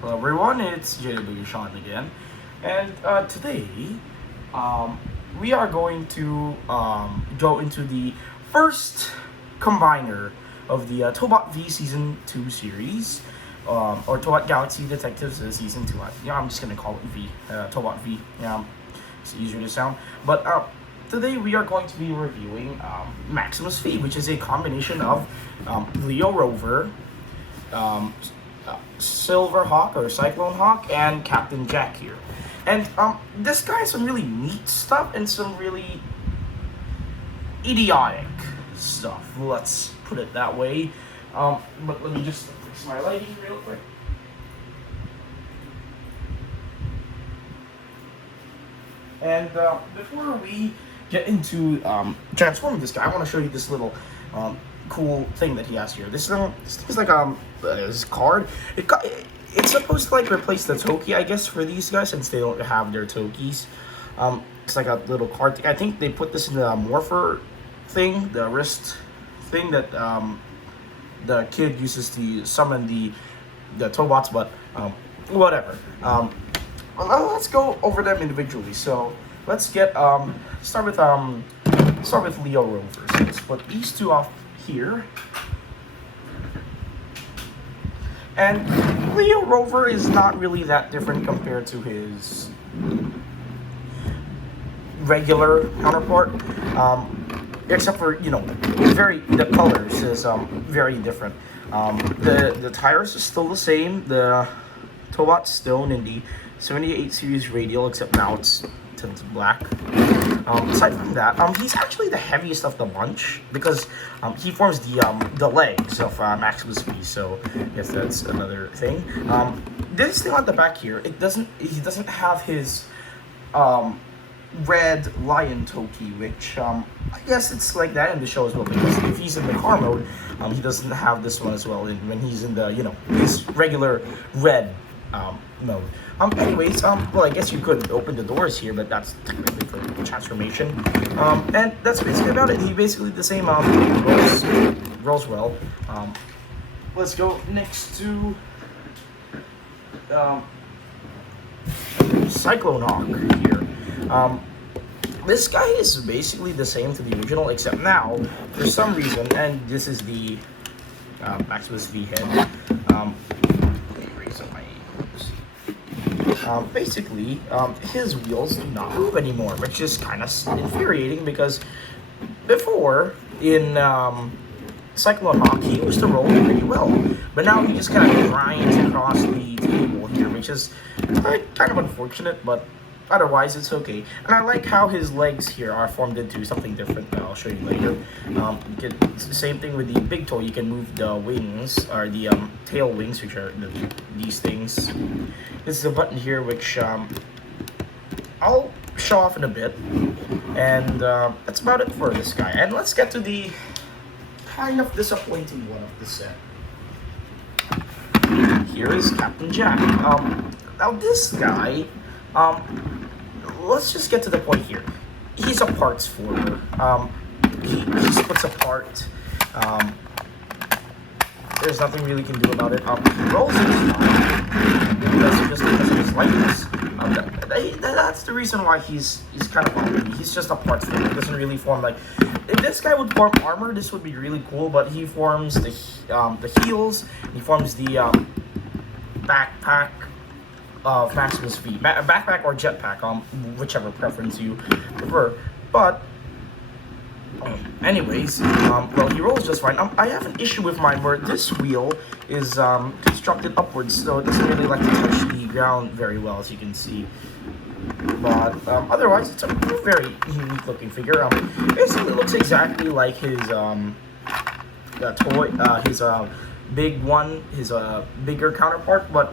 Hello everyone, it's JW Sean again, and today um, we are going to go into the first combiner of the Tobot V Season 2 series, or Tobot Galaxy Detectives Season 2. I'm just going to call it V, Tobot V, it's easier to sound. But today we are going to be reviewing Maximus V, which is a combination of Leo Rover, Silver Hawk or Cyclone Hawk, and Captain Jack here. And this guy has some really neat stuff and some really idiotic stuff. Let's put it that way. But let me just fix my lighting real quick. And before we get into transforming this guy, I want to show you this little cool thing that he has here. This is like his card. It's supposed to like replace the Toki, I guess, for these guys since they don't have their Tokis. It's like a little card. I think they put this in the Morpher thing, the wrist thing that the kid uses to summon the Tobots, but whatever. Well, let's go over them individually. So let's get start with Leo Rover. So let's put these two off here. And Leo Rover is not really that different compared to his regular counterpart, except for the colors is very different. The tires are still the same. The Tobot's stone in the 78 series radial, except now it's tinted black. Aside from that, he's actually the heaviest of the bunch because he forms the legs of Maximus V. So yes, that's another thing. This thing on the back here, he doesn't have his red lion Toki, which I guess it's like that in the show as well. Because if he's in the car mode, he doesn't have this one as well. And when he's in the his regular red mode. Anyways, well, I guess you could open the doors here, but that's technically for transformation. And that's basically about it. He basically the same rolls well. Let's go next to Cyclone Hawk here. This guy is basically the same to the original, except now, for some reason, and this is the Maximus V head. Basically, his wheels do not move anymore, which is kind of infuriating because before, in Cyclone Hawk, he used to roll pretty well, but now he just kind of grinds across the table here, which is kind of unfortunate, but otherwise it's okay. And I like how his legs here are formed into something different that I'll show you later. Same thing with the big toe, you can move the wings, or the tail wings, which are these things. This is a button here which I'll show off in a bit. And that's about it for this guy. And let's get to the kind of disappointing one of the set. Here is Captain Jack. Now this guy, let's just get to the point here. He's a parts former. He splits apart. There's nothing really can do about it. He rolls in his mind. That's just because of his lightness. That's the reason why he's kind of ugly. He's just a parts former. He doesn't really form like. If this guy would form armor, this would be really cool. But he forms the heels. He forms the backpack of Maximus V. Backpack or jetpack, whichever preference you prefer. But anyways, well, he rolls just fine. I have an issue with mine where this wheel is constructed upwards, so it doesn't really like to touch the ground very well, as you can see. But otherwise, it's a very unique looking figure. Basically, it looks exactly like his big one, his bigger counterpart, but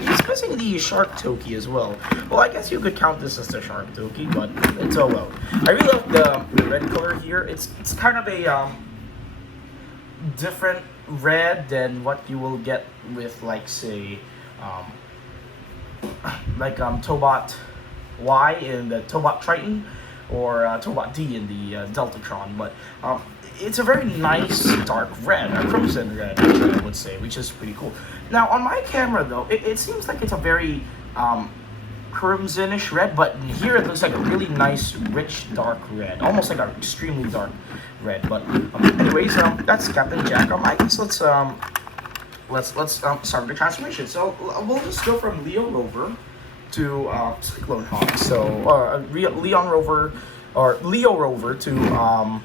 he's missing the shark Toki as well. Well, I guess you could count this as the shark Toki, but it's oh well. I really like the red color here. It's kind of a different red than what you will get with, like, say Tobot Y in the Tobot Triton, or Tobot D in the Deltatron, but it's a very nice dark red, a crimson red, actually, I would say, which is pretty cool. Now, on my camera, though, it seems like it's a very crimsonish red, but here it looks like a really nice, rich, dark red, almost like an extremely dark red. But anyways, that's Captain Jack. I guess let's start the transformation. So we'll just go from Leo Rover to Cyclone Hawk. So Leo Rover to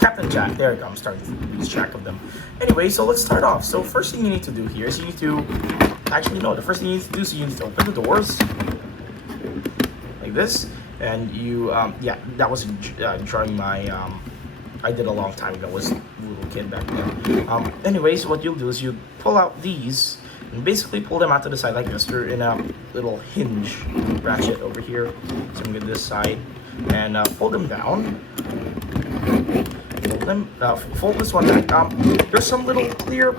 Captain Jack. There we go. I'm starting to lose track of them. Anyway, so let's start off. So first thing you need to do here is you need to the first thing you need to do is you need to open the doors like this, and you yeah, that was drawing my I did a long time ago. I was a little kid back then. Anyways, what you'll do is you pull out these and basically pull them out to the side like this. They're in a little hinge ratchet over here. So I'm gonna get this side and fold them down. Fold this one back. There's some little clear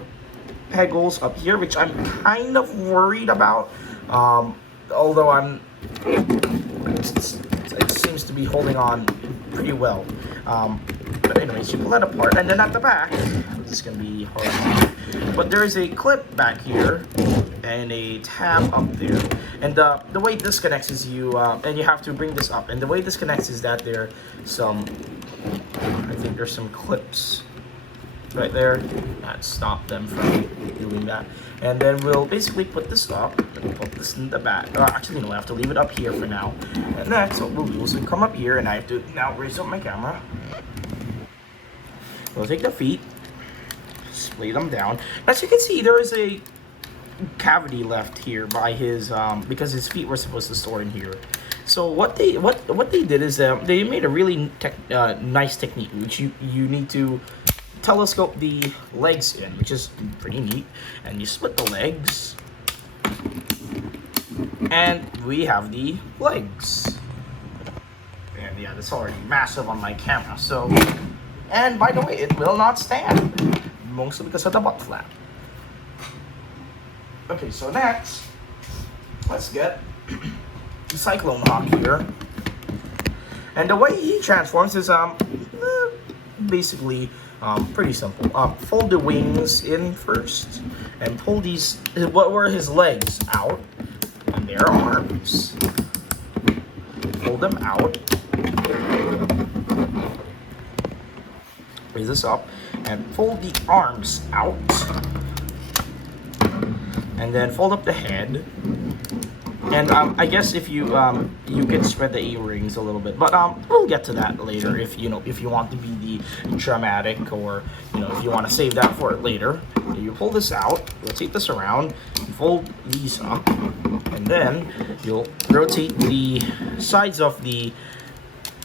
pegholes up here, which I'm kind of worried about. Although it seems to be holding on pretty well. But anyways, you pull that apart, and then at the back, this is gonna be hard. But there is a clip back here and a tab up there. And the way this connects is and you have to bring this up. And the way this connects is that I think there's some clips right there that stop them from doing that. And then we'll basically put this up and put this in the back. Actually, no, I have to leave it up here for now. And next, what we'll do is we'll come up here, and I have to now raise up my camera. We'll take the feet, lay them down. As you can see, there is a cavity left here by his because his feet were supposed to store in here. So what they did is they made a really nice technique, which you need to telescope the legs in, which is pretty neat. And you split the legs, and we have the legs. And yeah, that's already massive on my camera. So, and by the way, it will not stand, mostly because of the butt flap. Okay, so next, let's get the Cyclone Hawk here. And the way he transforms is basically pretty simple. Fold the wings in first, and pull these, what were his legs, out, and their arms. Fold them out. Raise this up, and fold the arms out. And then fold up the head. And I guess if you you can spread the earrings a little bit, but we'll get to that later if you want to be the dramatic, or if you want to save that for it later. You pull this out, rotate this around, fold these up, and then you'll rotate the sides of the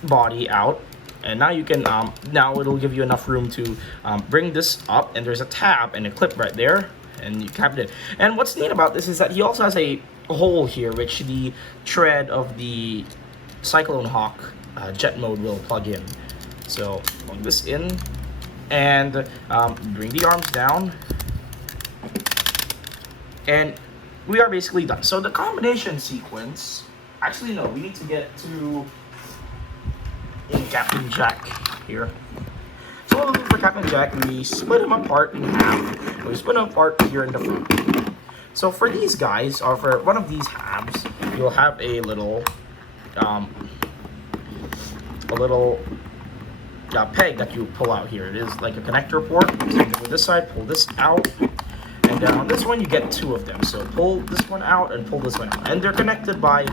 body out. And now you can now it'll give you enough room to bring this up, and there's a tab and a clip right there, and you cap it in. And what's neat about this is that he also has a hole here, which the tread of the Cyclone Hawk jet mode will plug in. So plug this in, and bring the arms down, and we are basically done. So the combination sequence, actually no, we need to get to Captain Jack here. So what we'll do for Captain Jack, we split him apart in half. We split him apart here in the front. So for these guys, or for one of these halves, you'll have a little peg that you pull out here. It is like a connector port. So with this side, pull this out, and on this one you get two of them. So pull this one out and pull this one out, and they're connected by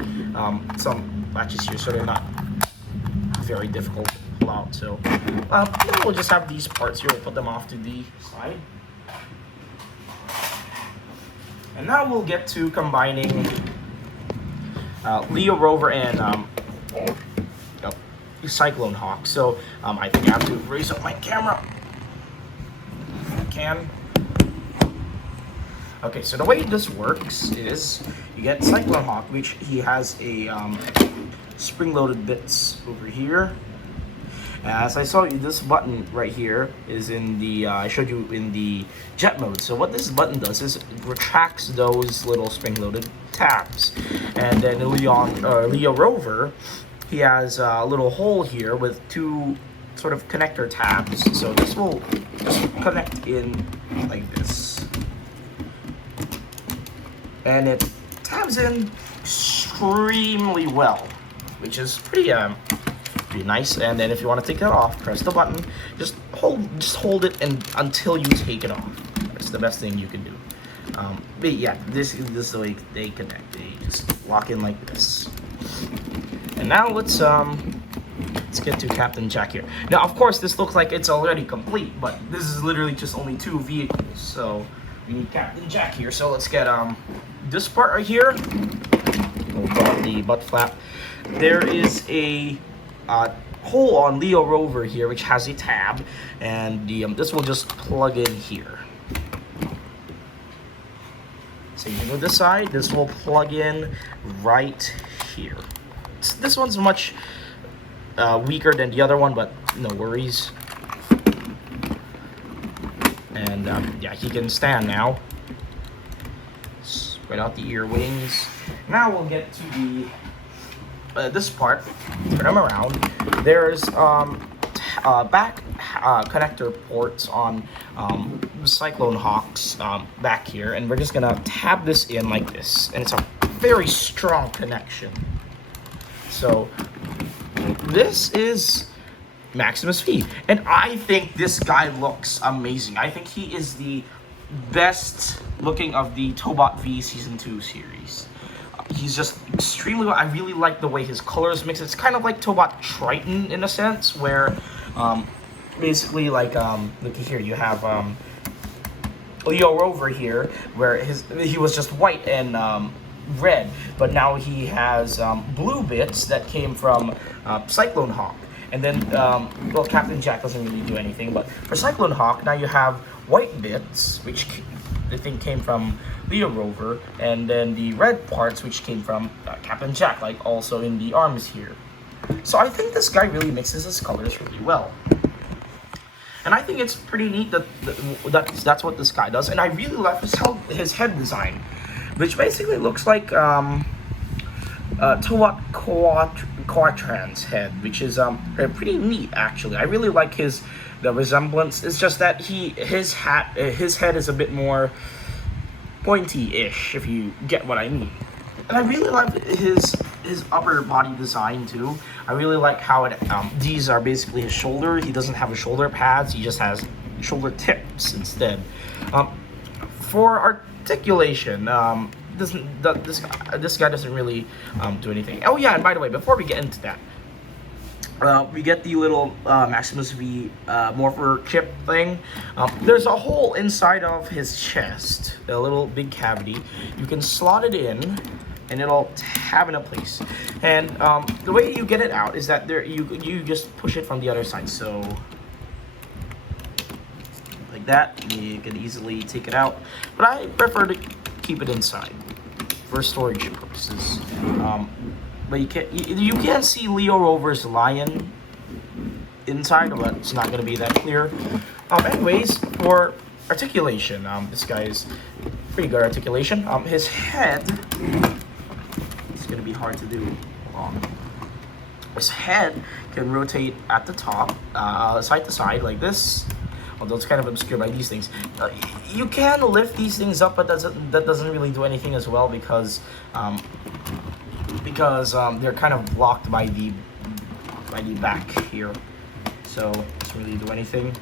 some latches here, so they're not very difficult to pull out. So then we'll just have these parts here. We'll put them off to the side. And now we'll get to combining Leo Rover and Cyclone Hawk. So I think I have to raise up my camera if I can. Okay, so the way this works is you get Cyclone Hawk, which he has a spring-loaded bits over here. As I saw you, this button right here is in the, I showed you in the jet mode. So what this button does is it retracts those little spring-loaded tabs. And then Leo Rover, he has a little hole here with two sort of connector tabs. So this will just connect in like this, and it tabs in extremely well, which is pretty nice. And then if you want to take that off, press the button. Just hold it and until you take it off. That's the best thing you can do. But yeah, this is the way they connect. They just lock in like this. And now let's get to Captain Jack here. Now, of course, this looks like it's already complete, but this is literally just only 2 vehicles. So we need Captain Jack here. So let's get this part right here. We'll pull out the butt flap. There is a hole on Leo Rover here, which has a tab, and this will just plug in here. Same thing with this side. This will plug in right here. This one's much weaker than the other one, but no worries. And yeah, he can stand now. Spread out the ear wings. Now we'll get to the this part. Turn them around. There's back connector ports on Cyclone Hawk's back here, and we're just gonna tab this in like this, and it's a very strong connection. So this is Maximus V, and I think this guy looks amazing. I think he is the best looking of the Tobot V Season 2 series. He's just extremely well. I really like the way his colors mix. It's kind of like Tobot Triton in a sense, where basically like look here, you have Leo Rover here, where he was just white and red, but now he has blue bits that came from Cyclone Hawk. And then, well, Captain Jack doesn't really do anything, but for Cyclone Hawk, now you have white bits, which I think came from Leo Rover, and then the red parts, which came from Captain Jack, like also in the arms here. So I think this guy really mixes his colors really well. And I think it's pretty neat that that's what this guy does. And I really like his head design, which basically looks like Tobot Quatran's head, which is pretty neat actually. I really like the resemblance. It's just that his head is a bit more pointy-ish, if you get what I mean. And I really like his upper body design too. I really like how these are basically his shoulder. He doesn't have a shoulder pads. He just has shoulder tips instead. For articulation, this guy doesn't really do anything. Oh yeah, and by the way, before we get into that, we get the little Maximus V morpher chip thing. There's a hole inside of his chest, a little big cavity. You can slot it in, and it'll tab into place. And the way you get it out is that you just push it from the other side. So like that, you can easily take it out. But I prefer to keep it inside for storage purposes. But you can see Leo Rover's lion inside, but it's not going to be that clear. Anyways, for articulation, this guy is pretty good articulation. His head, it's going to be hard to do. His head can rotate at the top, side to side like this. Although it's kind of obscured by these things. You can lift these things up, but that doesn't really do anything as well because they're kind of blocked by the back here. So it doesn't really do anything.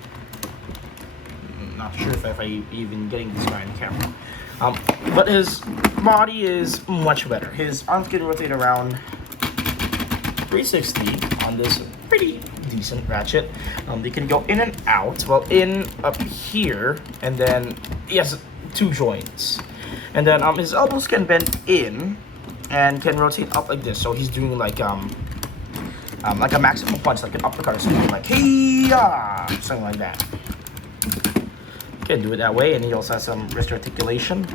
I'm not sure if I'm even getting this guy in the camera. But his body is much better. His arms can rotate around 360 on this pretty decent ratchet. They can go in and out. Well, in up here, and then he has 2 joints. And then his elbows can bend in and can rotate up like this. So he's doing like a maximum punch, like an uppercut or something, like hey-ya, something like that. Can do it that way, and he also has some wrist articulation.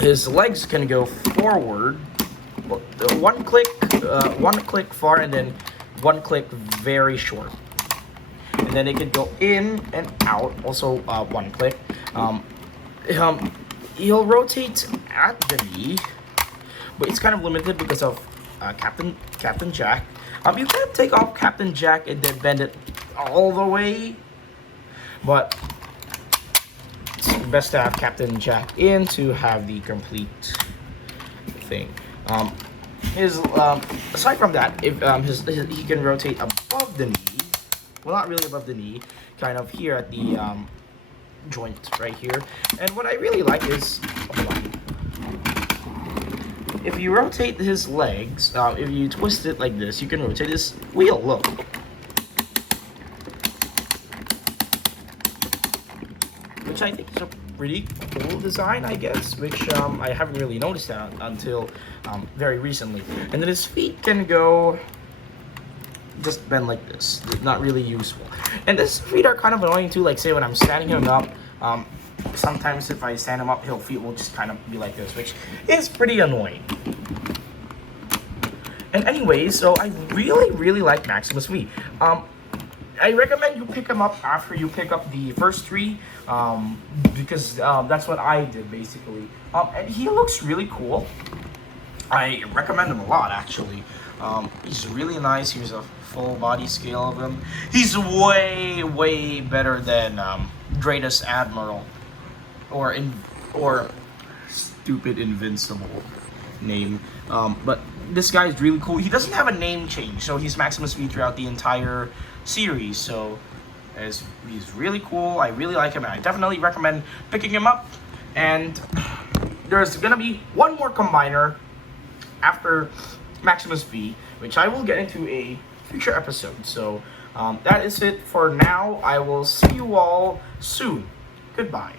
His legs can go forward, one click far, and then 1 click very short. And then it can go in and out, also 1 click. He'll rotate at the knee, but it's kind of limited because of Captain Jack. You can take off Captain Jack and then bend it all the way, but it's best to have Captain Jack in to have the complete thing. Aside from that, if he can rotate above the knee, well, not really above the knee, kind of here at the joint right here. And what I really like is, hold on, if you rotate his legs, if you twist it like this, you can rotate his wheel. Look. Which I think is a pretty cool design, I guess, which I haven't really noticed that until very recently. And then his feet can go just bend like this. Not really useful. And his feet are kind of annoying too, like say when I'm standing him up, sometimes if I stand him up, his feet will just kind of be like this, which is pretty annoying. And anyway, so I really like Maximus V. I recommend you pick him up after you pick up the first three, because that's what I did basically. And he looks really cool. I recommend him a lot, actually. He's really nice. Here's a full body scale of him. He's way better than Dratus Admiral or stupid Invincible name. But this guy is really cool. He doesn't have a name change, so he's Maximus V throughout the entire series. So he's really cool. I really like him, and I definitely recommend picking him up. And there's gonna be one more combiner after Maximus V, which I will get into a future episode. So that is it for now. I will see you all soon. Goodbye.